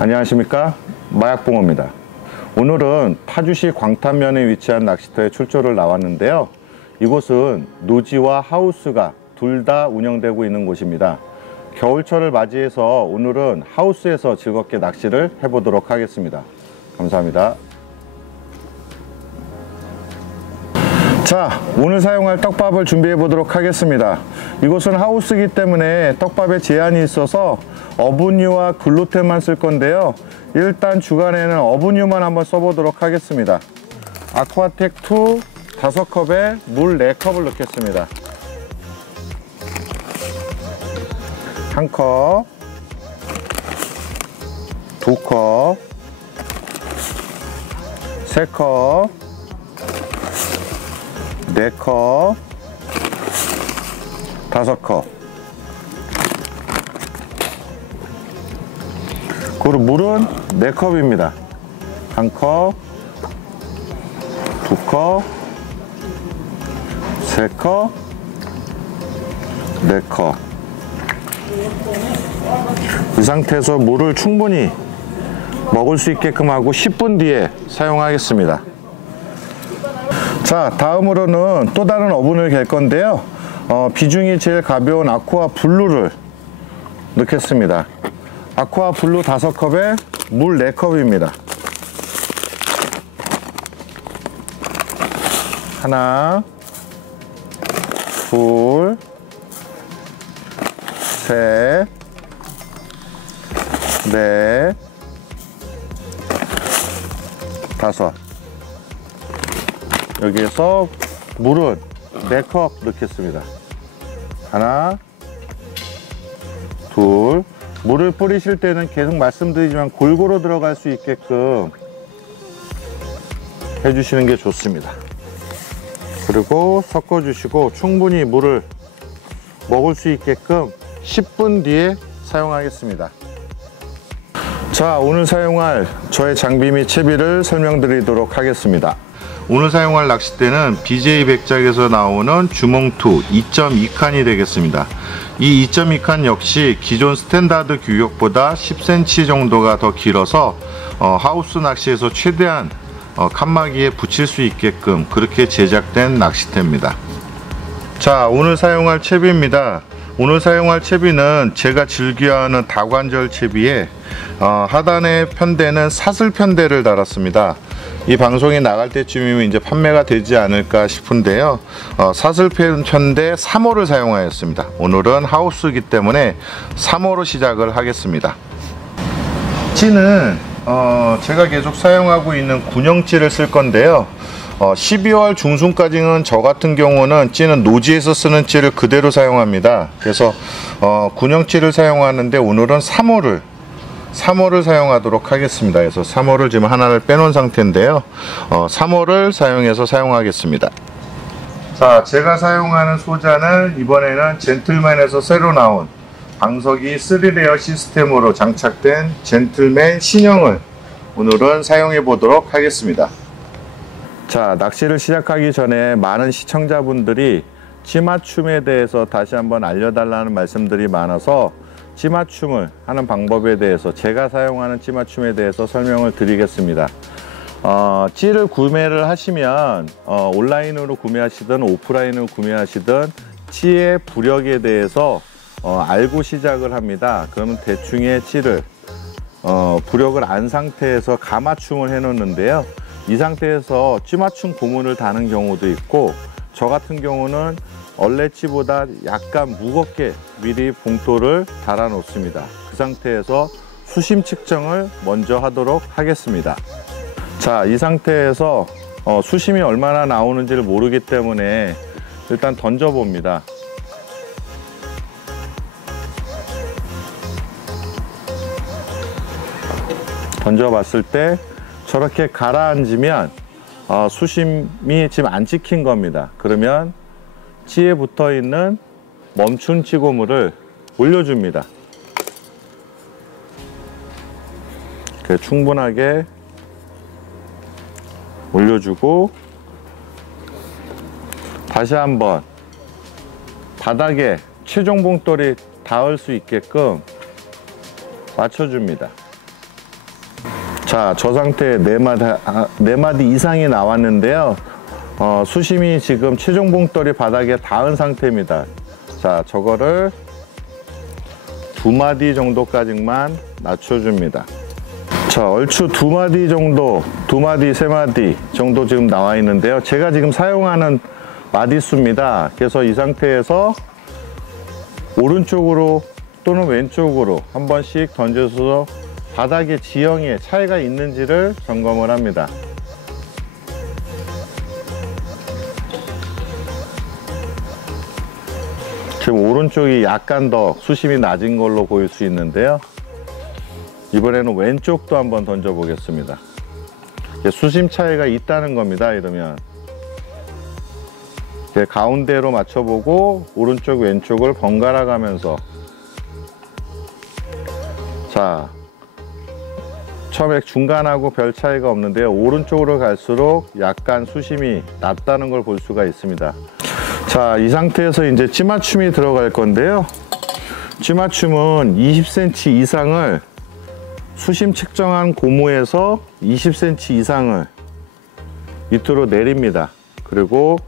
안녕하십니까, 마약봉어입니다. 오늘은 파주시 광탄면에 위치한 낚시터에 출조를 나왔는데요, 이곳은 노지와 하우스가 둘 다 운영되고 있는 곳입니다. 겨울철을 맞이해서 오늘은 하우스에서 즐겁게 낚시를 해보도록 하겠습니다. 감사합니다. 자, 오늘 사용할 떡밥을 준비해 보도록 하겠습니다. 이곳은 하우스이기 때문에 떡밥에 제한이 있어서 어분유와 글루텐만 쓸 건데요, 일단 주간에는 어분유만 한번 써보도록 하겠습니다. 아쿠아텍2 5컵에 물 4컵을 넣겠습니다. 1컵, 2컵, 3컵, 4컵, 5컵. 그리고 물은 4컵입니다. 1컵, 2컵, 3컵, 4컵. 이 상태에서 물을 충분히 먹을 수 있게끔 하고 10분 뒤에 사용하겠습니다. 자, 다음으로는 또 다른 어분을 갤 건데요, 비중이 제일 가벼운 아쿠아 블루를 넣겠습니다. 아쿠아 블루 5컵에 물 4컵입니다. 하나, 둘, 셋, 넷, 5. 여기에서 물은 4컵 넣겠습니다. 하나, 둘. 물을 뿌리실 때는 계속 말씀드리지만 골고루 들어갈 수 있게끔 해주시는 게 좋습니다. 그리고 섞어주시고 충분히 물을 먹을 수 있게끔 10분 뒤에 사용하겠습니다. 자, 오늘 사용할 저의 장비 및 채비를 설명드리도록 하겠습니다. 오늘 사용할 낚싯대는 BJ 백작에서 나오는 주몽2 2.2칸이 되겠습니다. 이 2.2칸 역시 기존 스탠다드 규격보다 10cm 정도가 더 길어서 하우스 낚시에서 최대한 칸막이에 붙일 수 있게끔 그렇게 제작된 낚싯대입니다. 자, 오늘 사용할 채비입니다. 오늘 사용할 채비는 제가 즐겨하는 다관절 채비에 하단에 편대는 사슬 편대를 달았습니다. 이 방송이 나갈 때쯤이면 이제 판매가 되지 않을까 싶은데요, 사슬 편대 3호를 사용하였습니다. 오늘은 하우스이기 때문에 3호로 시작을 하겠습니다. 찌는 제가 계속 사용하고 있는 군용찌를 쓸 건데요, 12월 중순까지는 저 같은 경우는 찌는 노지에서 쓰는 찌를 그대로 사용합니다. 그래서 군용찌를 사용하는데 오늘은 3호를 사용하도록 하겠습니다. 그래서 3호를 지금 하나를 빼놓은 상태인데요, 3호를 사용해서 사용하겠습니다. 자, 제가 사용하는 소자는 이번에는 젠틀맨에서 새로 나온 방석이 3레어 시스템으로 장착된 젠틀맨 신형을 오늘은 사용해 보도록 하겠습니다. 자, 낚시를 시작하기 전에 많은 시청자분들이 찌맞춤에 대해서 다시 한번 알려달라는 말씀들이 많아서 찌맞춤을 하는 방법에 대해서 제가 사용하는 찌맞춤에 대해서 설명을 드리겠습니다. 찌를 구매를 하시면 온라인으로 구매하시든 오프라인으로 구매하시든 찌의 부력에 대해서 알고 시작을 합니다. 그러면 대충의 찌를 부력을 안 상태에서 가맞춤을 해 놓는데요, 이 상태에서 찌맞춤 고무를 다는 경우도 있고, 저 같은 경우는 얼레찌보다 약간 무겁게 미리 봉돌을 달아 놓습니다. 그 상태에서 수심 측정을 먼저 하도록 하겠습니다. 자, 이 상태에서 수심이 얼마나 나오는지를 모르기 때문에 일단 던져 봅니다. 던져 봤을 때 저렇게 가라앉으면 수심이 지금 안 찍힌 겁니다. 그러면 찌에 붙어 있는 멈춘 찌고무를 올려줍니다. 충분하게 올려주고 다시 한번 바닥에 최종 봉돌이 닿을 수 있게끔 맞춰줍니다. 자, 저 상태에 4마디 이상이 나왔는데요. 수심이 지금 최종 봉돌이 바닥에 닿은 상태입니다. 자, 저거를 2마디 정도까지만 낮춰줍니다. 자, 얼추 2마디 정도, 2마디, 3마디 정도 지금 나와 있는데요. 제가 지금 사용하는 마디수입니다. 그래서 이 상태에서 오른쪽으로 또는 왼쪽으로 한 번씩 던져서 바닥의 지형에 차이가 있는지를 점검을 합니다. 지금 오른쪽이 약간 더 수심이 낮은 걸로 보일 수 있는데요. 이번에는 왼쪽도 한번 던져 보겠습니다. 수심 차이가 있다는 겁니다. 이러면 가운데로 맞춰보고 오른쪽 왼쪽을 번갈아 가면서, 자, 처음에 중간하고 별 차이가 없는데요. 오른쪽으로 갈수록 약간 수심이 낮다는 걸 볼 수가 있습니다. 자, 이 상태에서 이제 찌맞춤이 들어갈 건데요. 찌맞춤은 20cm 이상을 수심 측정한 고무에서 20cm 이상을 밑으로 내립니다. 그리고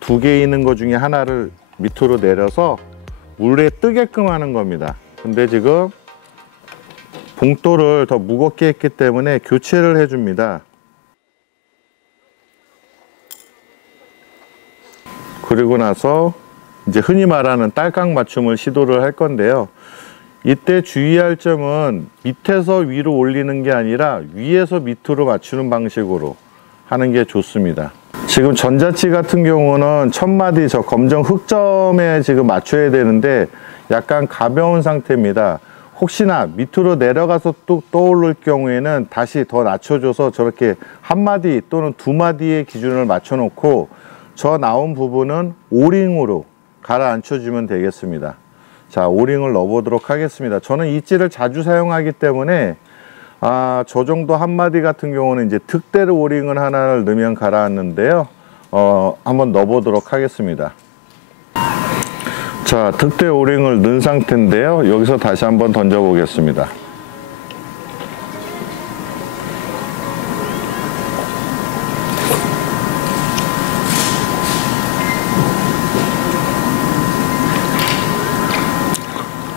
2개 있는 것 중에 하나를 밑으로 내려서 물에 뜨게끔 하는 겁니다. 근데 지금 봉돌을 더 무겁게 했기 때문에 교체를 해줍니다. 그리고 나서 이제 흔히 말하는 딸깍 맞춤을 시도를 할 건데요. 이때 주의할 점은 밑에서 위로 올리는 게 아니라 위에서 밑으로 맞추는 방식으로 하는 게 좋습니다. 지금 전자치 같은 경우는 1000마디 저 검정 흑점에 지금 맞춰야 되는데 약간 가벼운 상태입니다. 혹시나 밑으로 내려가서 또 떠오를 경우에는 다시 더 낮춰줘서 저렇게 1마디 또는 2마디의 기준을 맞춰 놓고 저 나온 부분은 오링으로 가라앉혀 주면 되겠습니다. 자, 오링을 넣어보도록 하겠습니다. 저는 이 찌를 자주 사용하기 때문에 저 정도 1마디 같은 경우는 이제 특대로 오링을 하나를 넣으면 가라앉는데요. 한번 넣어보도록 하겠습니다. 자, 특대 오링을 넣은 상태인데요. 여기서 다시 한번 던져 보겠습니다.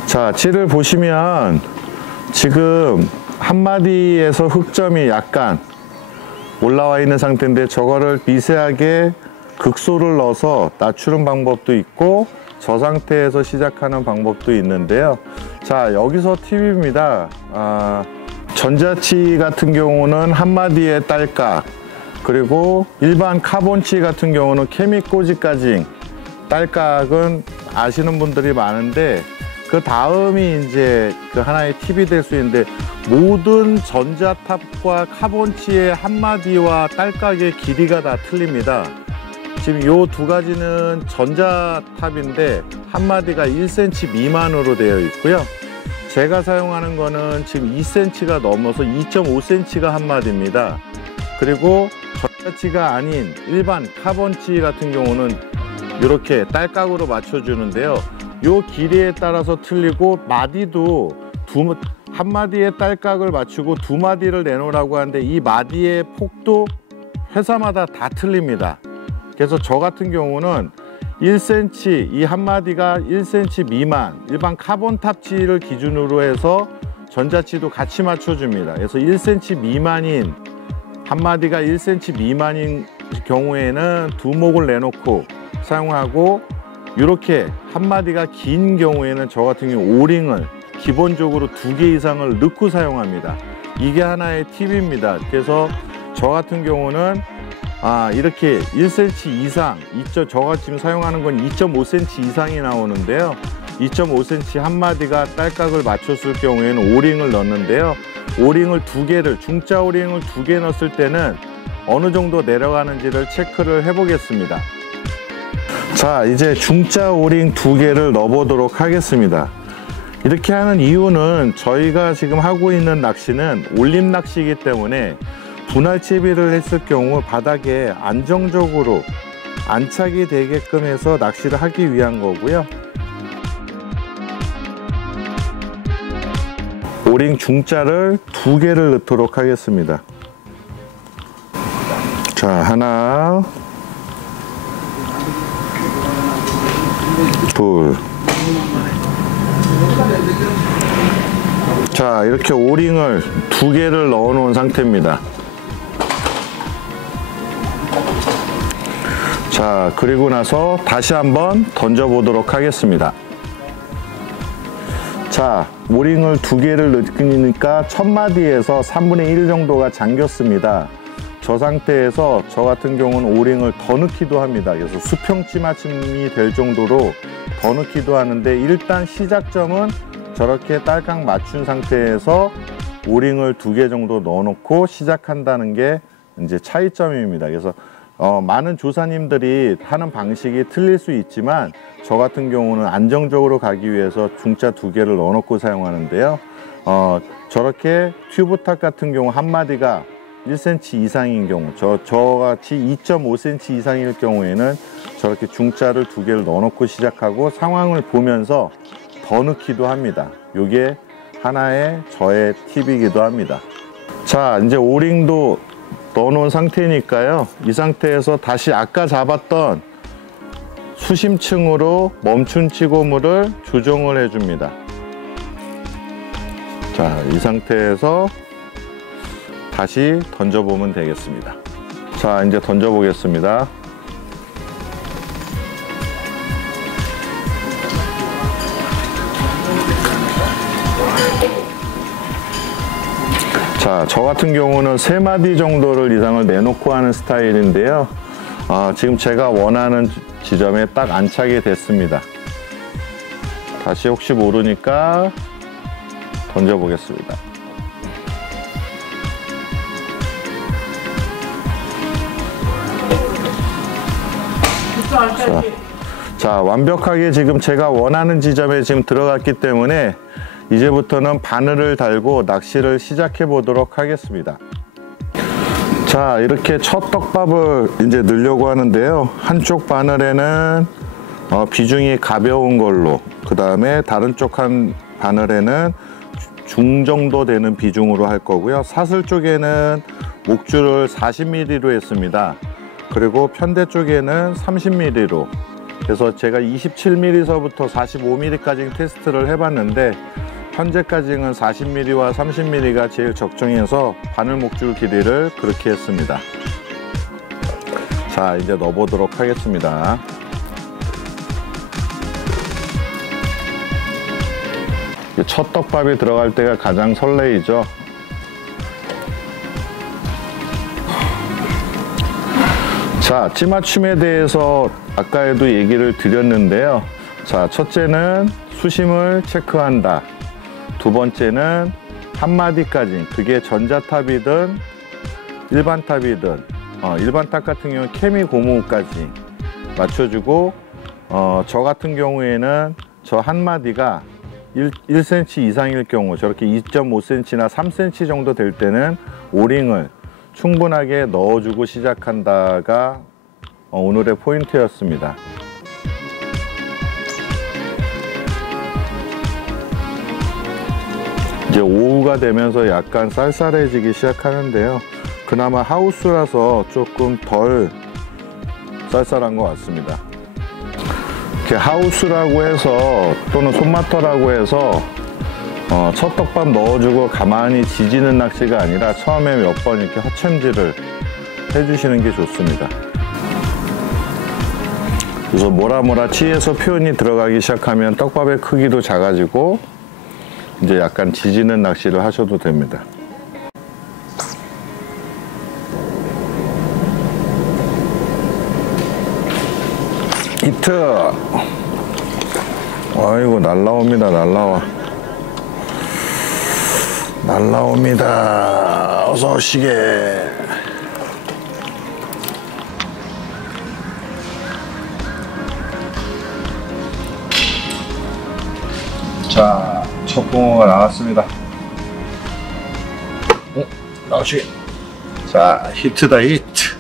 자, 찌를 보시면 지금 1마디에서 흑점이 약간 올라와 있는 상태인데 저거를 미세하게 극소를 넣어서 낮추는 방법도 있고 저 상태에서 시작하는 방법도 있는데요. 자, 여기서 팁입니다. 전자치 같은 경우는 1마디에 딸깍, 그리고 일반 카본치 같은 경우는 케미꼬지까지 딸깍은 아시는 분들이 많은데 그 다음이 이제 그 하나의 팁이 될 수 있는데, 모든 전자탑과 카본치의 1마디와 딸깍의 길이가 다 틀립니다. 지금 요 2가지는 전자탑인데 1마디가 1cm 미만으로 되어 있고요. 제가 사용하는 거는 지금 2cm가 넘어서 2.5cm가 1마디입니다. 그리고 전자치가 아닌 일반 카본치 같은 경우는 이렇게 딸깍으로 맞춰주는데요. 요 길이에 따라서 틀리고, 마디도 1마디의 딸깍을 맞추고 2마디를 내놓으라고 하는데 이 마디의 폭도 회사마다 다 틀립니다. 그래서 저 같은 경우는 1cm, 이 1마디가 1cm 미만, 일반 카본 탑치를 기준으로 해서 전자치도 같이 맞춰줍니다. 그래서 1cm 미만인 1마디가 1cm 미만인 경우에는 2목을 내놓고 사용하고, 이렇게 1마디가 긴 경우에는 저 같은 경우 오링을 기본적으로 2개 이상을 넣고 사용합니다. 이게 하나의 팁입니다. 그래서 저 같은 경우는 이렇게 1cm 이상, 저가 지금 사용하는 건 2.5cm 이상이 나오는데요. 2.5cm 1마디가 딸깍을 맞췄을 경우에는 오링을 넣는데요. 오링을 2개를, 중자 오링을 2개 넣었을 때는 어느 정도 내려가는지를 체크를 해 보겠습니다. 자, 이제 중자 오링 2개를 넣어보도록 하겠습니다. 이렇게 하는 이유는 저희가 지금 하고 있는 낚시는 올림 낚시이기 때문에 분할채비를 했을 경우 바닥에 안정적으로 안착이 되게끔 해서 낚시를 하기 위한 거고요. 오링 중자를 2개를 넣도록 하겠습니다. 자, 하나, 둘. 자, 이렇게 오링을 2개를 넣어 놓은 상태입니다. 자, 그리고 나서 다시 한번 던져 보도록 하겠습니다. 자, 오링을 2개를 넣으니까 1000마디에서 3분의 1 정도가 잠겼습니다. 저 상태에서 저 같은 경우는 오링을 더 넣기도 합니다. 그래서 수평치마침이 될 정도로 더 넣기도 하는데, 일단 시작점은 저렇게 딸깍 맞춘 상태에서 오링을 2개 정도 넣어 놓고 시작한다는 게 이제 차이점입니다. 그래서 많은 조사님들이 하는 방식이 틀릴 수 있지만, 저 같은 경우는 안정적으로 가기 위해서 중자 2개를 넣어 놓고 사용하는데요. 저렇게 튜브탑 같은 경우 한 마디가 1cm 이상인 경우, 저같이 2.5cm 이상일 경우에는 저렇게 중자를 2개를 넣어 놓고 시작하고 상황을 보면서 더 넣기도 합니다. 이게 하나의 저의 팁이기도 합니다. 자, 이제 오링도 넣어 놓은 상태니까요, 이 상태에서 다시 아까 잡았던 수심층으로 멈춘 치고물을 조정을 해 줍니다. 자, 이 상태에서 다시 던져 보면 되겠습니다. 자, 이제 던져 보겠습니다. 자, 저 같은 경우는 3마디 정도를 이상을 내놓고 하는 스타일인데요. 지금 제가 원하는 지점에 딱 안착이 됐습니다. 다시 혹시 모르니까 던져 보겠습니다. 자, 완벽하게 지금 제가 원하는 지점에 지금 들어갔기 때문에 이제부터는 바늘을 달고 낚시를 시작해 보도록 하겠습니다. 자, 이렇게 첫 떡밥을 이제 넣으려고 하는데요. 한쪽 바늘에는 비중이 가벼운 걸로, 그 다음에 다른 쪽 한 바늘에는 중정도 되는 비중으로 할 거고요. 사슬 쪽에는 목줄을 40mm로 했습니다. 그리고 편대 쪽에는 30mm로, 그래서 제가 27mm서부터 45mm까지 테스트를 해봤는데, 현재까지는 40mm와 30mm가 제일 적정해서 바늘 목줄 길이를 그렇게 했습니다. 자, 이제 넣어보도록 하겠습니다. 첫 떡밥이 들어갈 때가 가장 설레이죠. 자, 찌맞춤에 대해서 아까에도 얘기를 드렸는데요. 자, 첫째는 수심을 체크한다. 두 번째는 한 마디까지, 그게 전자탑이든 일반 탑이든, 일반 탑 같은 경우는 케미 고무까지 맞춰주고, 저 같은 경우에는 저 한 마디가 1cm 이상일 경우, 저렇게 2.5cm나 3cm 정도 될 때는 오링을 충분하게 넣어주고 시작한다가 오늘의 포인트였습니다. 이제 오후가 되면서 약간 쌀쌀해지기 시작하는데요. 그나마 하우스라서 조금 덜 쌀쌀한 것 같습니다. 이렇게 하우스라고 해서 또는 손마터라고 해서 첫 떡밥 넣어주고 가만히 지지는 낚시가 아니라 처음에 몇 번 이렇게 허챔질을 해주시는 게 좋습니다. 그래서 모라모라 치에서 표현이 들어가기 시작하면 떡밥의 크기도 작아지고 이제 약간 지지는 낚시를 하셔도 됩니다. 히트! 아이고, 날라옵니다. 날라옵니다. 어서 오시게. 자, 첫 붕어가 나왔습니다. 나오시게. 자, 히트다, 히트.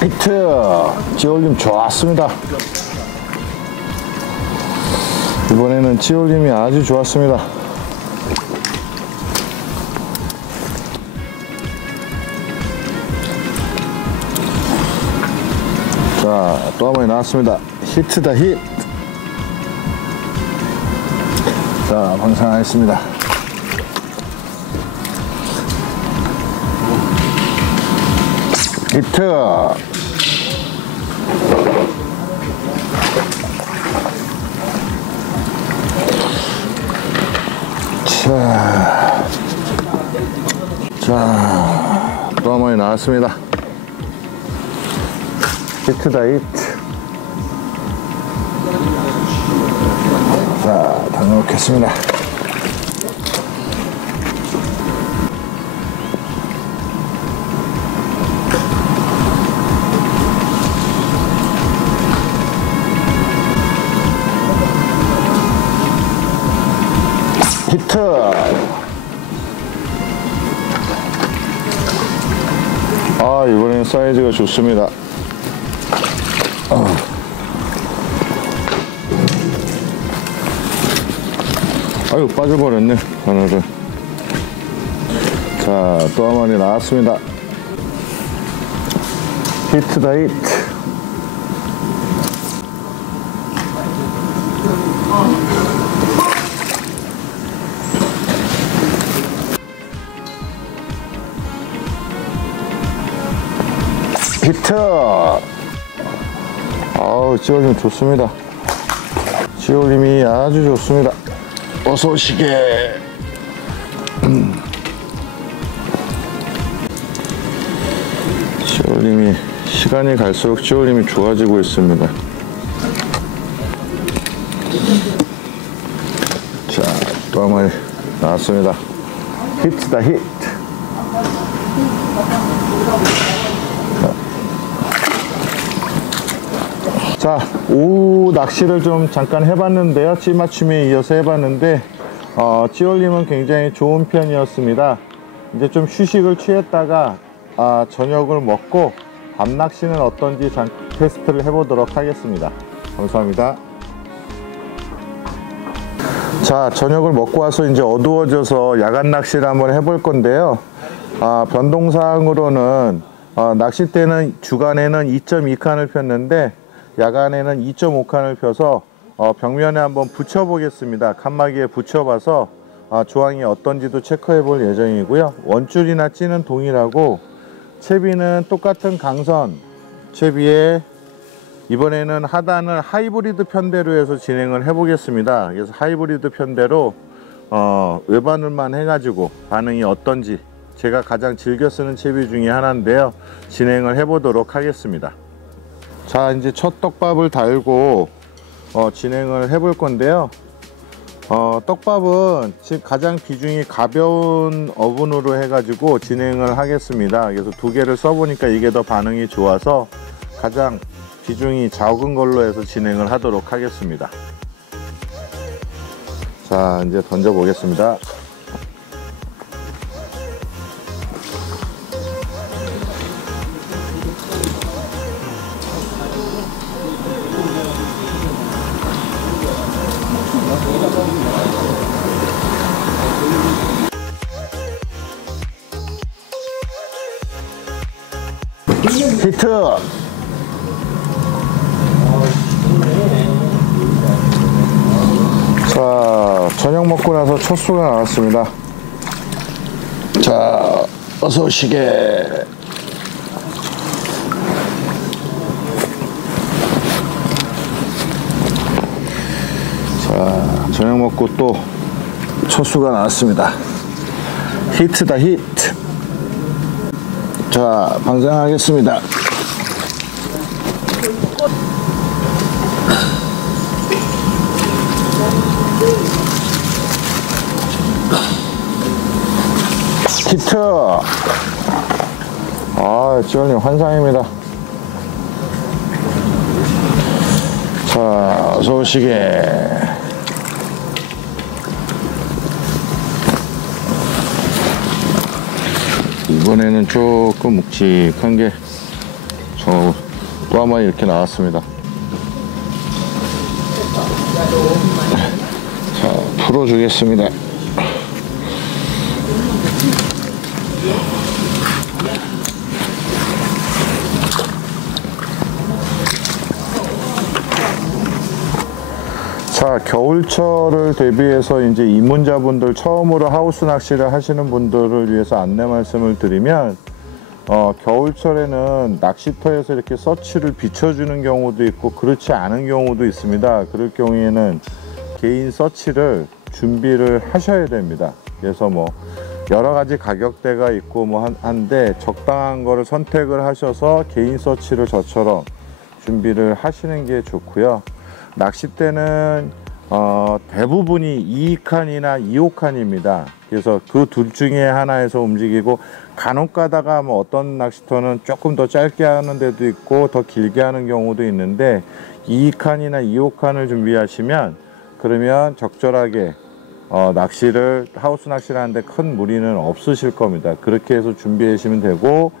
히트. 히트! 찌올림 좋았습니다. 이번에는 찌올림이 아주 좋았습니다. 자, 또 한 번에 나왔습니다. 히트다, 히트! 자, 방생하겠습니다. 히트! 자, 또 한 번에 나왔습니다. 히트다, 히트. 자, 당겨놓겠습니다. 히트! 아, 이번엔 사이즈가 좋습니다. 아유, 빠져버렸네, 하나를. 자, 또 한 마리 나왔습니다. 히트다, 히트. 히트! 아우, 찌올림 좋습니다. 찌올림이 아주 좋습니다. 어서 오시게. 찌올림이, 시간이 갈수록 찌올림이 좋아지고 있습니다. 자, 또 한 마리 나왔습니다. 히트다, 히트. 자, 오후 낚시를 좀 잠깐 해봤는데요. 찌맞춤에 이어서 해봤는데 찌올림은 굉장히 좋은 편이었습니다. 이제 좀 휴식을 취했다가 저녁을 먹고 밤 낚시는 어떤지 테스트를 해보도록 하겠습니다. 감사합니다. 자, 저녁을 먹고 와서 이제 어두워져서 야간 낚시를 한번 해볼 건데요. 변동사항으로는 낚싯대는 주간에는 2.2칸을 폈는데 야간에는 2.5칸을 펴서 벽면에 한번 붙여 보겠습니다. 칸막이에 붙여봐서 조항이 어떤지도 체크해 볼 예정이고요. 원줄이나 찌는 동일하고 채비는 똑같은 강선 채비에 이번에는 하단을 하이브리드 편대로 해서 진행을 해 보겠습니다. 그래서 하이브리드 편대로 외바늘만 해가지고 반응이 어떤지 제가 가장 즐겨 쓰는 채비 중에 하나인데요. 진행을 해 보도록 하겠습니다. 자, 이제 첫 떡밥을 달고 진행을 해 볼 건데요. 떡밥은 지금 가장 비중이 가벼운 어분으로 해가지고 진행을 하겠습니다. 그래서 두 개를 써보니까 이게 더 반응이 좋아서 가장 비중이 적은 걸로 해서 진행을 하도록 하겠습니다. 자, 이제 던져 보겠습니다. 히트! 자, 저녁 먹고 나서 첫 수가 나왔습니다. 자, 어서 오시게. 자, 저녁 먹고 또 첫 수가 나왔습니다. 히트다, 히트. 자, 방생하겠습니다. 히트! 아, 찌올림 환상입니다. 자, 어서 오시게. 이번에는 조금 묵직한 게 저 또 한 마리 이렇게 나왔습니다. 자, 풀어주겠습니다. 자, 겨울철을 대비해서 이제 입문자분들 처음으로 하우스 낚시를 하시는 분들을 위해서 안내 말씀을 드리면, 겨울철에는 낚시터에서 이렇게 서치를 비춰주는 경우도 있고 그렇지 않은 경우도 있습니다. 그럴 경우에는 개인 서치를 준비를 하셔야 됩니다. 그래서 뭐 여러 가지 가격대가 있고 뭐 한데 적당한 거를 선택을 하셔서 개인 서치를 저처럼 준비를 하시는 게 좋고요. 낚싯대는 대부분이 2칸이나 2호칸입니다. 그래서 그 둘 중에 하나에서 움직이고, 간혹 가다가 뭐 어떤 낚시터는 조금 더 짧게 하는 데도 있고 더 길게 하는 경우도 있는데, 2칸이나 2호칸을 준비하시면 그러면 적절하게 하우스 낚시를 하는데 큰 무리는 없으실 겁니다. 그렇게 해서 준비하시면 되고,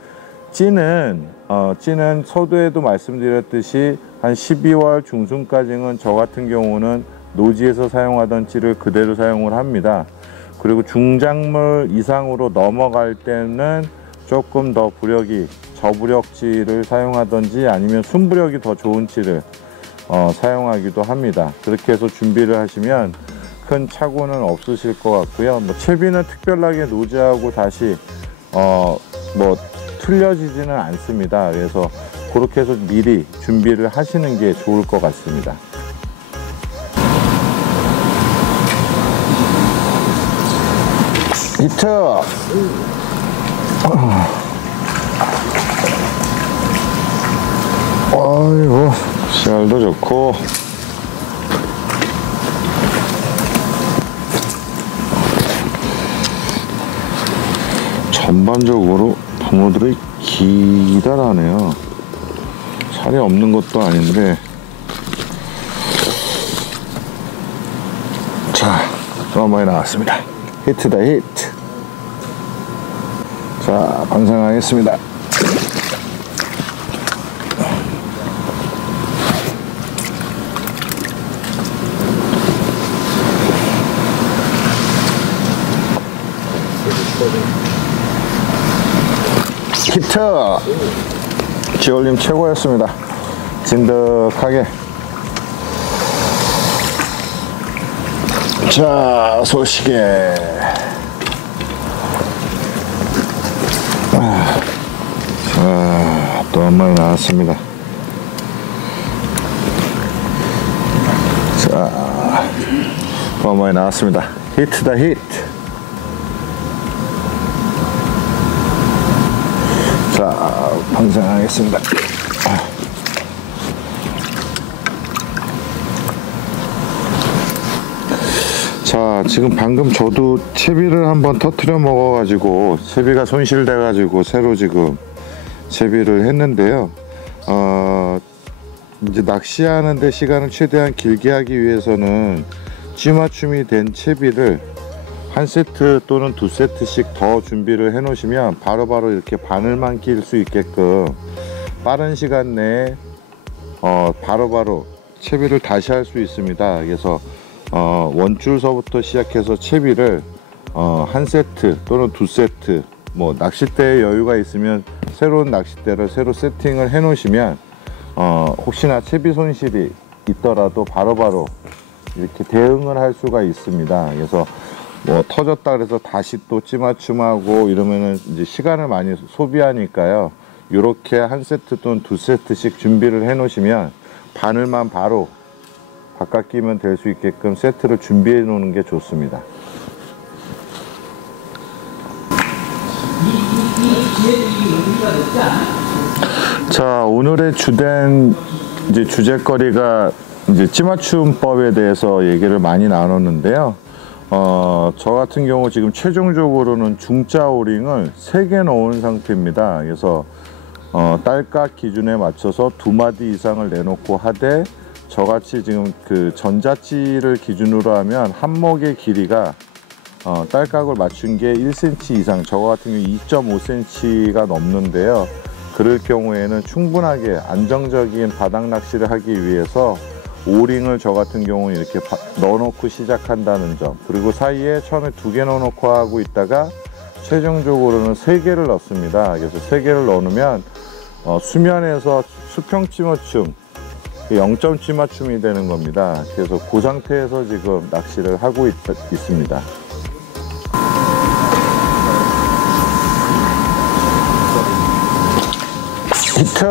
찌는 서두에도 말씀드렸듯이 한 12월 중순까지는 저 같은 경우는 노지에서 사용하던 찌를 그대로 사용을 합니다. 그리고 중작물 이상으로 넘어갈 때는 조금 더 저부력찌를 사용하든지 아니면 순부력이 더 좋은 찌를 사용하기도 합니다. 그렇게 해서 준비를 하시면 큰 착오는 없으실 것 같고요. 뭐 채비는 특별하게 노지하고 다시 뭐 틀려지지는 않습니다. 그래서 그렇게 해서 미리 준비를 하시는 게 좋을 것 같습니다. 히트! 아이고, 씨알도 좋고. 전반적으로 붕어들이 기다라네요. 살이 없는 것도 아닌데. 자, 또 한 마리 나왔습니다. 히트다, 히트. 자, 방생하겠습니다. 히트! 지올림 최고였습니다. 진득하게. 자, 소시계. 자, 또 한 마리 나왔습니다. 자, 또 한 마리 나왔습니다. 히트다, 히트. 자, 방생하겠습니다. 자, 지금 방금 저도 채비를 한번 터트려 먹어가지고 채비가 손실돼가지고 새로 지금 채비를 했는데요. 이제 낚시하는데 시간을 최대한 길게 하기 위해서는 찌맞춤이 된 채비를 한 세트 또는 두 세트씩 더 준비를 해 놓으시면 바로바로 이렇게 바늘만 낄 수 있게끔 빠른 시간 내에 바로바로 채비를 다시 할 수 있습니다. 그래서 원줄서부터 시작해서 채비를 한 세트 또는 두 세트, 뭐 낚싯대에 여유가 있으면 새로운 낚싯대를 새로 세팅을 해 놓으시면 혹시나 채비 손실이 있더라도 바로바로 이렇게 대응을 할 수가 있습니다. 그래서 뭐 터졌다 그래서 다시 또 찌맞춤하고 이러면은 이제 시간을 많이 소비하니까요. 이렇게 한 세트 또는 두 세트씩 준비를 해 놓으시면 바늘만 바로 바깥 끼면 될 수 있게끔 세트를 준비해 놓는 게 좋습니다. 자, 오늘의 주된 이제 주제거리가 이제 찌맞춤법에 대해서 얘기를 많이 나눴는데요. 저 같은 경우 지금 최종적으로는 중짜 오링을 3개 넣은 상태입니다. 그래서 딸깍 기준에 맞춰서 2마디 이상을 내놓고 하되, 저같이 지금 그 전자찌를 기준으로 하면 한목의 길이가 딸깍을 맞춘 게 1cm 이상, 저거 같은 경우 2.5cm가 넘는데요. 그럴 경우에는 충분하게 안정적인 바닥 낚시를 하기 위해서 오링을 저 같은 경우는 이렇게 넣어놓고 시작한다는 점, 그리고 사이에 처음에 2개 넣어놓고 하고 있다가 최종적으로는 3개를 넣습니다. 그래서 3개를 넣으면 수면에서 수평찌맞춤, 0.찌맞춤이 되는 겁니다. 그래서 그 상태에서 지금 낚시를 하고 있습니다. 히트!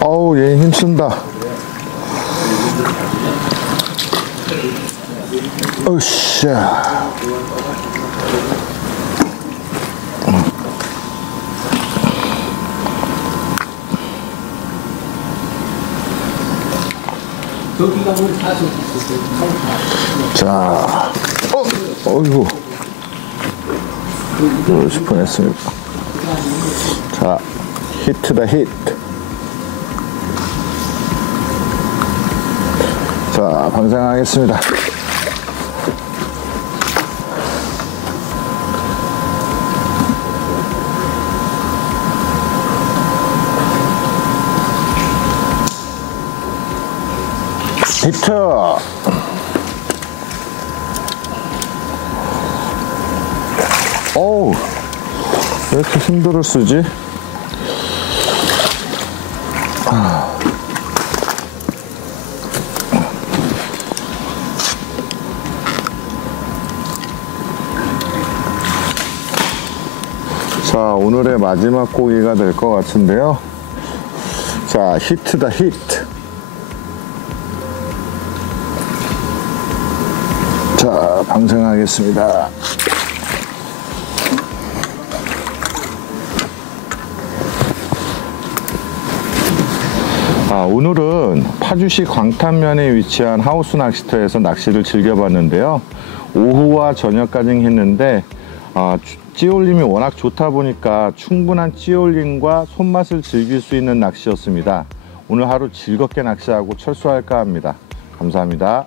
어우, 얘 힘쓴다. 으쌰. 자, 어이구, 넣을 뻔했습니다. 자, 히트다, 히트. 자, 방생하겠습니다. 히트! 어우, 왜 이렇게 힘들을 쓰지? 자, 오늘의 마지막 고기가 될 것 같은데요. 자, 히트다, 히트. 자, 방생하겠습니다. 오늘은 파주시 광탄면에 위치한 하우스 낚시터에서 낚시를 즐겨봤는데요. 오후와 저녁까지 했는데 찌올림이 워낙 좋다 보니까 충분한 찌올림과 손맛을 즐길 수 있는 낚시였습니다. 오늘 하루 즐겁게 낚시하고 철수할까 합니다. 감사합니다.